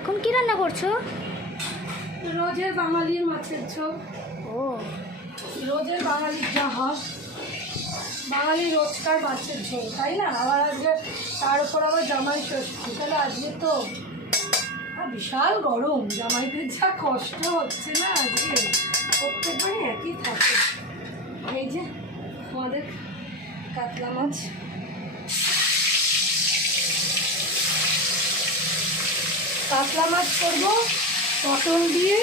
এখন কি রান্না করছ? রোজের বাঙালির মাছের ঝোল। ও। রোজের বাঙালির যা হয় বাঙালি রোজকার মাছের ঝোল তাই না? আবার আজকে তার উপর আবার জামাই ষষ্ঠী তাহলে আজকে তো বিশাল গরম জামাইদের যা কষ্ট হচ্ছে না আজকে? প্রত্যেকবারই একই থাকে। এই যে আমাদের কাতলা মাছ কাতলা মাছ করব, পটল দিয়ে,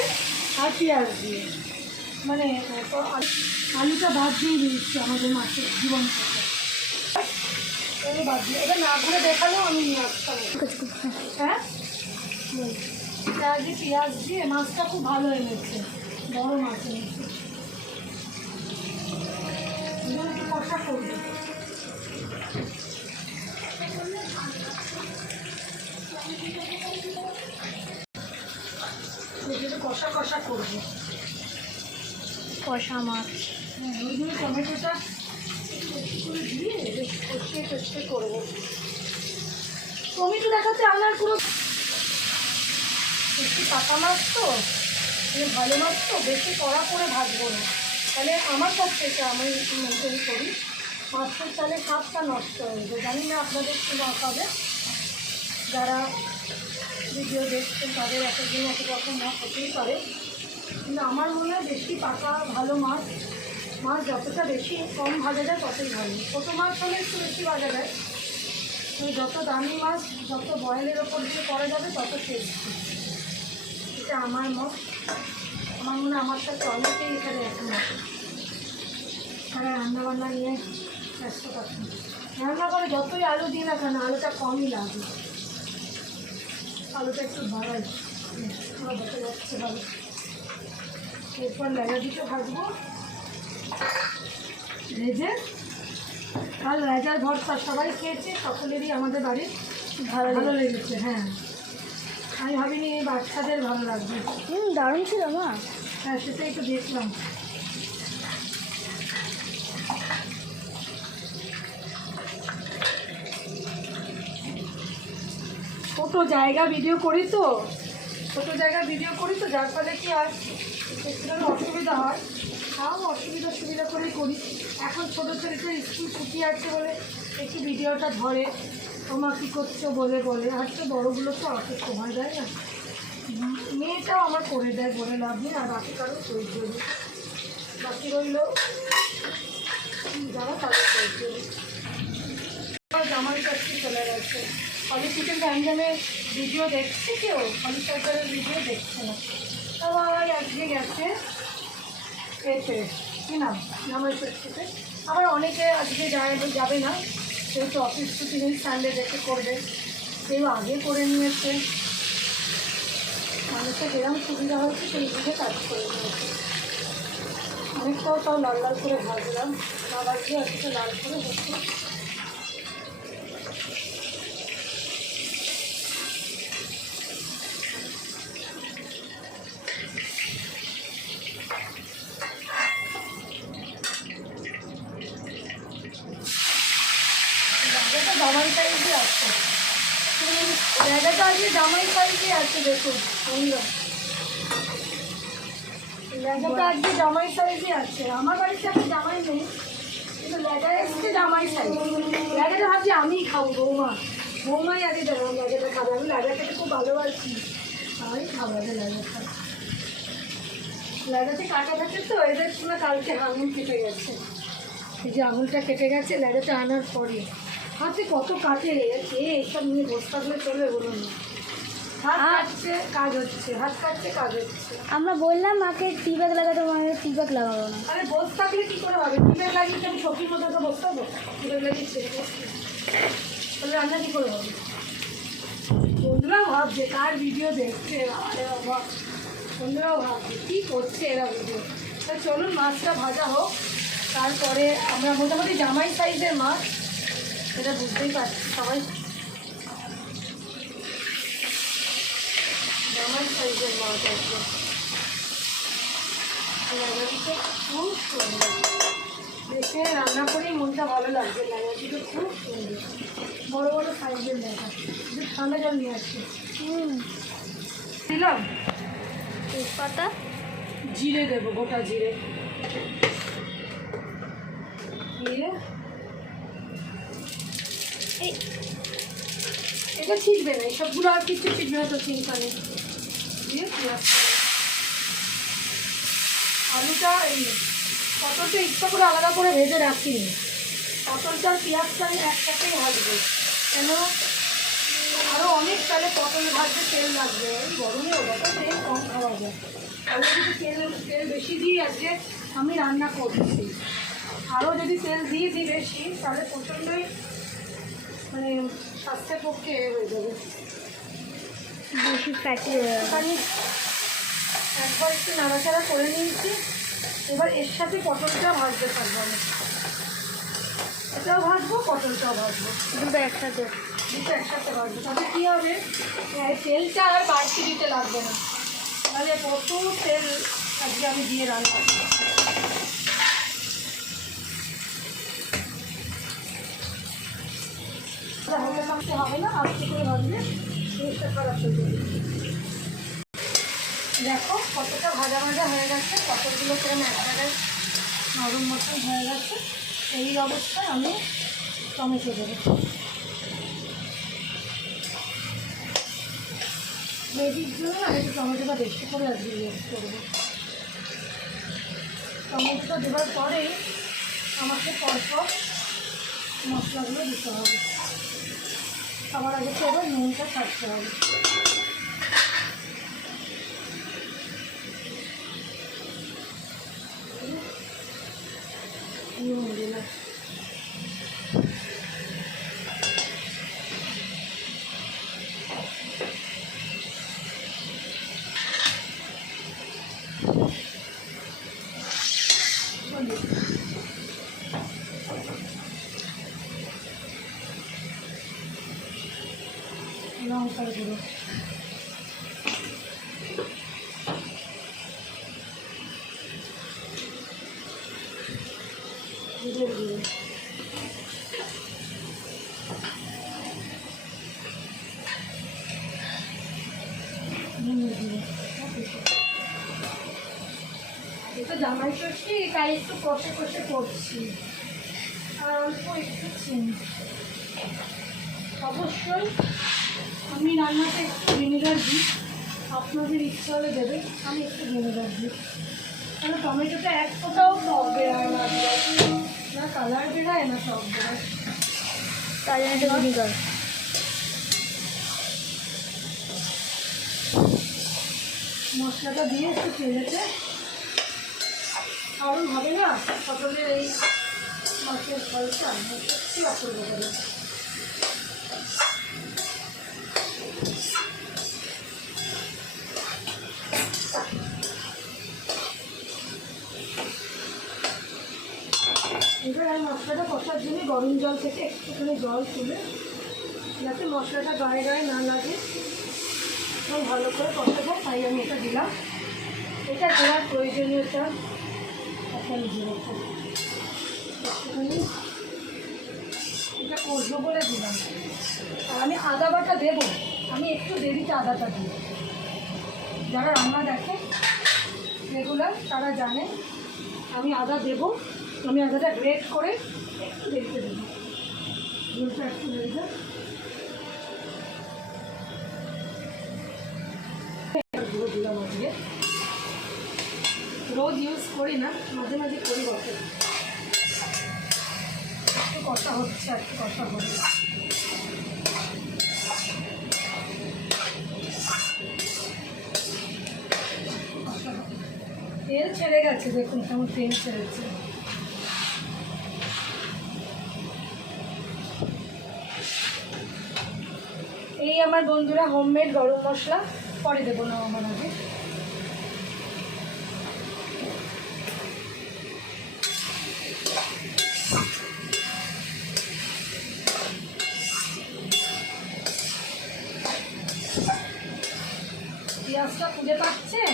আর পেঁয়াজ দিয়ে। মানে আলুটা বাদ দিয়ে দিয়েছি আমাদের মাছের জীবন বাদ দিয়ে। এটা না করে দেখালেও আমি হ্যাঁ? দিয়ে, পেঁয়াজ দিয়ে মাছটা খুব ভালো এনেছে। বড় মাছ এনেছে। একটু কষা করবে। কষা করব। কষা মাছ হ্যাঁ, ওই জন্য টমেটোটা করে দিয়ে কষিয়ে টষিয়ে করব। টমেটো দেখাতে আনার কোনো বেশি পাকা মাছ তো ভালো মাছ তো বেশি কড়া করে ভাজবো না। তাহলে আমার পক্ষে এটা আমি মেনটেন করি। মাছের চালে স্বাদটা নষ্ট হয়ে যায় জানি না আপনাদের কী হবে। যারা ভিডিও দেখছেন, তাদের এক একদিন এক রকম মাছ হতেই পারে। কিন্তু আমার মনে হয় বেশি পাকা, ভালো মাছ মাছ যতটা বেশি কম ভাজা যায় ততই ভালো। ছোটো মাছ হলে একটু বেশি ভাজা যায়। যত দামি মাছ, যত বয়েলের ওপর দিয়ে করা যাবে, তত টেস্টি এটা আমার মত। আমার মনে আমার সাথে অনেকেই এখানে একমত। হ্যাঁ রান্নাবান্না নিয়ে ব্যস্ত থাকুন। রান্না করে যতই আলু দিই না কেন, আলুটা কমই লাগে। আলুটা একটু বাড়াই। দেখা যাচ্ছে ভালো। এরপর লেজা দিকে ভাজবো। ভেজে। কাল লেজার ভর্তা সবাই খেয়েছে সকলেরই আমাদের বাড়ির ভালো ভালো লাগে লেগেছে হ্যাঁ। আমি ভাবিনি বাচ্চাদের ভালো লাগবে। হুম দারুণ ছিল মা। হ্যাঁ সেটাই তো দেখলাম। ছোট জায়গা ভিডিও করি তো। ছোট জায়গা ভিডিও করি তো, যার ফলে কি আর সেখানে অসুবিধা হয়। তাও অসুবিধা সুবিধা করেই করি। এখন ছোটো ছেলেটা স্কুল ছুটি আছে বলে একটু ভিডিওটা ধরে তোমার কী করছ বলে বলে। আর তো বড়োগুলো তো অত সময় দেয় না। মেয়েটাও আমার করে দেয় বলে লাভ নেই, আর বাকি কারও প্রয়োগ নেই। বাকি রইল যারা তাদের প্রয়োগ নেই। আমার জামাই কাছে চলে গেছে। হলি চিকেন টাইমজামে ভিডিও দেখছে কেউ? হলি সরকারের ভিডিও দেখছে না। সবাই আজকে গেছে। এতে কী নাম? জামাই ষষ্ঠীতে আবার অনেকে আজকে যায় যাবে না। যেহেতু অফিস ছুটি নেই সানডে দেখে করবে। কেউ আগে করে নিয়েছে। মানুষের যেরকম সুবিধা হচ্ছে, সেই বুঝে কাজ করে নিয়েছে। অনেকটাও তাও লাল লাল করে ভাজলাম। না ভাজিয়ে আজকে লাল করে হচ্ছে। জায়গাটা জামাই সাইজে আছে। আজকে আছে, দেখুন আজকে আছে। আমার বাড়িতে জামাই নেই, কিন্তু জামাই সাইজ। আমিই খাব, বৌমা। বৌমাই আগে দেবো লেজাটা খাবে। আমি খেতে খুব ভালোবাসি। আমি খাবারে খাই লেজাতে কাটা থাকে তো, এদের সময় কালকে আঙুল কেটে গেছে। এই যে আঙুলটা কেটে গেছে লেজাটা আনার পরে। হাতে কত কাটে কে এইসব নিয়ে বসে থাকলে চলবে বলুন। না হাত কাটছে কাজ হচ্ছে হাত কাটছে কাজ হচ্ছে। আমরা বললাম মাকে টি ব্যাগ লাগাতে মাকে টি ব্যাগ লাগাবো না। আরে বসে থাকলে কী করে হবে? টিপের লাগিয়ে আমি সখীর মতো তো বসতে হব টিপের লাগিয়ে তাহলে রান্না কী করে হবে? বন্ধুরাও ভাবছে কার ভিডিও দেখছে? আরে বাবা বন্ধুরাও ভাবছে কী করছে এরা ভিডিও তা চলুন মাছটা ভাজা হোক। তারপরে আমরা মোটামুটি জামাই সাইজের মাছ। সেটা বুঝতেই পারছি সবাই। জামাই সাইজের মাছ একদম লাগাটিকে খুব সুন্দর। দেখে রান্না করেই মনটা ভালো লাগছে লাগাটিকে খুব সুন্দর। বড় বড় সাইজের একটু ঠান্ডা জল নিয়ে আসছে। হুম। দিলাম? তেজপাতা? জিরে দেবো গোটা জিরে। দিয়ে এটা ছিটবে না সবগুলো আর কিছু ছিটবে না তো চিন্তা নেই দিয়ে। আলুটা এই পটলটা ইচ্ছা করে আলাদা করে ভেজে রাখিনি। পটলটা পেঁয়াজটা একসাথেই ভাজবো। কেন? আরও অনেক তাহলে পটল ভাজতে তেল লাগবে। গরমে ওটা তেল কম খাওয়া যায়। তাহলে যদি তেল তেল বেশি দিই আজকে আমি রান্না করছি। আরও যদি তেল দিয়ে দিই বেশি, তাহলে প্রচণ্ডই মানে স্বাস্থ্যের পক্ষে এ হয়ে যাবে। বেশি ফ্যাটি হয়ে যাবে। একটুখানি একবার একটু নাড়াচাড়া করে নিয়েছি। এবার এর সাথে পটলটা ভাজতে থাকব আমি। এটাও ভাজবো পটলটাও ভাজবো। দুটো একসাথে। দুটো একসাথে ভাজবো তাতে কী হবে? তেলটা আর বাড়তি দিতে লাগবে না। তাহলে প্রচুর তেল আজকে আমি দিয়ে রান্না হবে না দেখো কতটা ভাজা ভাজা হয়ে গেছে সেরকম এক জায়গায় নরম মতন হয়ে গেছে। এই অবস্থায় আমি টমেটো দেবো। মেয়েটির জন্য আমি একটু টমেটোটা বেশি করে আজকে করব। টমেটোটা দেওয়ার পরেই আমাকে পরপর মশলাগুলো দিতে হবে। সবার আগে তো এবার নুনটা ছাড়তে হবে নুন গুঁড়ো জিরের গুঁড়ো এটা জামাই ষষ্ঠী তাই একটু কষে কষে করছি। আর অল্প একটু চিনি। অবশ্যই আমি রান্নাতে একটু ভিনেগার দিই। আপনাদের ইচ্ছা হলে দেবে আমি একটু ভিনেগার দিই। কেন টমেটোটা এক ফোটাও টক বেরোয় না। না কালার বেরোয় না টক বেরোয় তাই জন্য একটু মশলাটা দিয়ে একটু তেলেতে কারণ হবে না পটলের এই মাছের ফলটা সত্যি অপূর্ব হবে। আমি মশলাটা কষার জন্য গরম জল থেকে একটুখানি জল তুলে যাতে মশলাটা গায়ে গায়ে না লাগে। এবং ভালো করে কষাবো। তাই আমি এটা দিলাম। এটা দেওয়ার প্রয়োজনীয়তা এখন একটুখানি এটা কষবো বলে দিলাম। আর আমি আদা বাটা দেবো। আমি একটু দেরিতে আদাটা দিই। যারা রান্না দেখে, রেগুলার তারা জানে। আমি আদা দেবো। আমি আদাটা গ্রেট করে একটু দেরিতে দেবো। ঝোলটা একটু দেরিতে গুঁড়ো রোজ ইউজ করি না, মাঝে মাঝে করি বটে। একটু কষা হচ্ছে, একটু কষা হবে। তেল ছেড়ে গেছে, দেখুন কেমন তেল ছেড়েছে এই আমার বন্ধুরা হোমমেড গরম মশলা, পরে দেবো না আমার আগে। পেঁয়াজটা খুঁজে পাচ্ছেন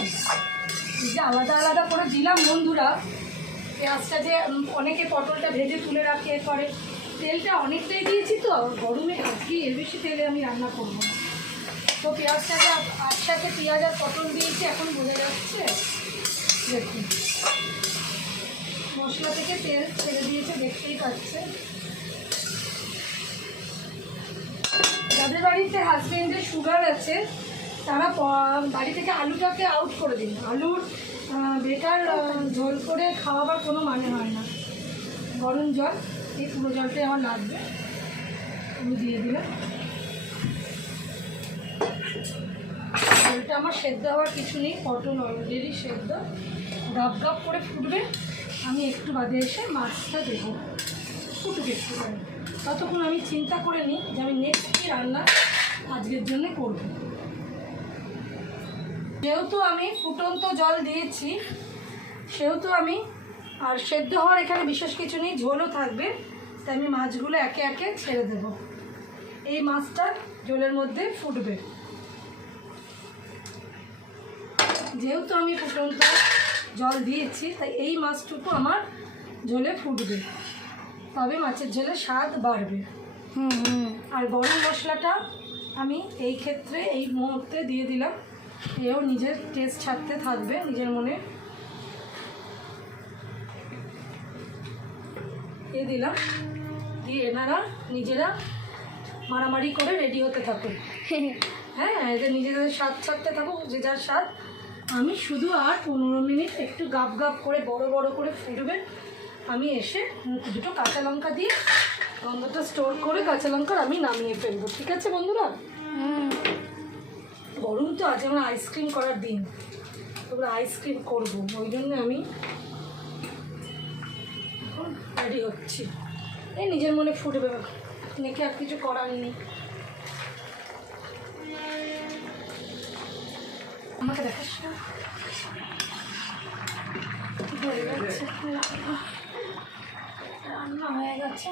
যে আলাদা আলাদা করে দিলাম বন্ধুরা। পেঁয়াজটা যে অনেকে পটলটা ভেজে তুলে রাখে, এরপরে তেলটা অনেকটাই দিয়েছি তো গরমে আজকে এর বেশি তেলে আমি রান্না করব না। তো পেঁয়াজটাকে একসাথে পেঁয়াজ আর পটল দিয়েছি, এখন বোঝা যাচ্ছে দেখুন। মশলা থেকে তেল ছেড়ে দিয়েছে, দেখতেই পাচ্ছে। যাদের বাড়িতে হাজবেন্ডের সুগার আছে, তারা বাড়ি থেকে আলুটাকে আউট করে দিন। আলুর বেকার ঝোল করে খাওয়াবার কোনো মানে হয় না। গরম জল। এই পুরো জলটাই আমার লাগবে। আমি দিয়ে দিলাম। জলটা আমার সেদ্ধ হওয়ার কিছু নেই, পটল অলরেডি সেদ্ধ। গাপ গাপ করে ফুটবে। আমি একটু বাদে এসে মাছটা দেবো। ফুটুক একটু ততক্ষণ আমি চিন্তা করে নিই যে আমি নেক্সট কী রান্না আজকের জন্য করব। যেহেতু আমি ফুটন্ত জল দিয়েছি, সেহেতু আমি আর সেদ্ধ হওয়ার এখানে বিশেষ কিছু নেই ঝোলও থাকবে। তাই আমি মাছগুলো একে একে ছেড়ে দেব। এই মাছটা জলের মধ্যে ফুটবে। যেহেতু আমি ফুটন্ত জল দিয়েছি তাই এই মাছটুকু আমার ঝোলে ফুটবে। তবে মাছের ঝোলে স্বাদ বাড়বে। হুম হুম। আর গরম মশলাটা আমি এই ক্ষেত্রে এই মুহূর্তে দিয়ে দিলাম। এও নিজের টেস্ট ছাড়তে থাকবে নিজের মনে এ দিলাম। দিয়ে এনারা নিজেরা মারামারি করে রেডি হতে থাকুন। হ্যাঁ এদের নিজেদের স্বাদ ছাড়তে থাকুক যে যার স্বাদ। আমি শুধু আর পনেরো মিনিট একটু গাপ গাপ করে বড় বড় করে ফুটবে। আমি এসে দুটো কাঁচা লঙ্কা দিয়ে গন্ধটা স্টোর করে কাঁচা লঙ্কার আমি নামিয়ে ফেলব ঠিক আছে বন্ধুরা? গরম তো আজ আমার আইসক্রিম করার দিন। এবার আইসক্রিম করব ওই জন্য আমি রেডি হচ্ছি এই নিজের মনে ফুটবে নাকি আর কিছু করার নেই আমাকে দেখাস? হয়ে রান্না হয়ে গেছে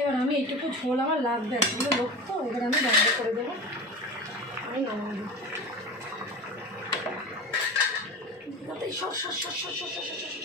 এবার আমি এইটুকু ঝোল আমার লাগবে এতগুলো লোক তো এবার আমি বন্ধ করে দেবো আমি নামাবো তাড়াতাড়ি সর সর সর সর সর সর সর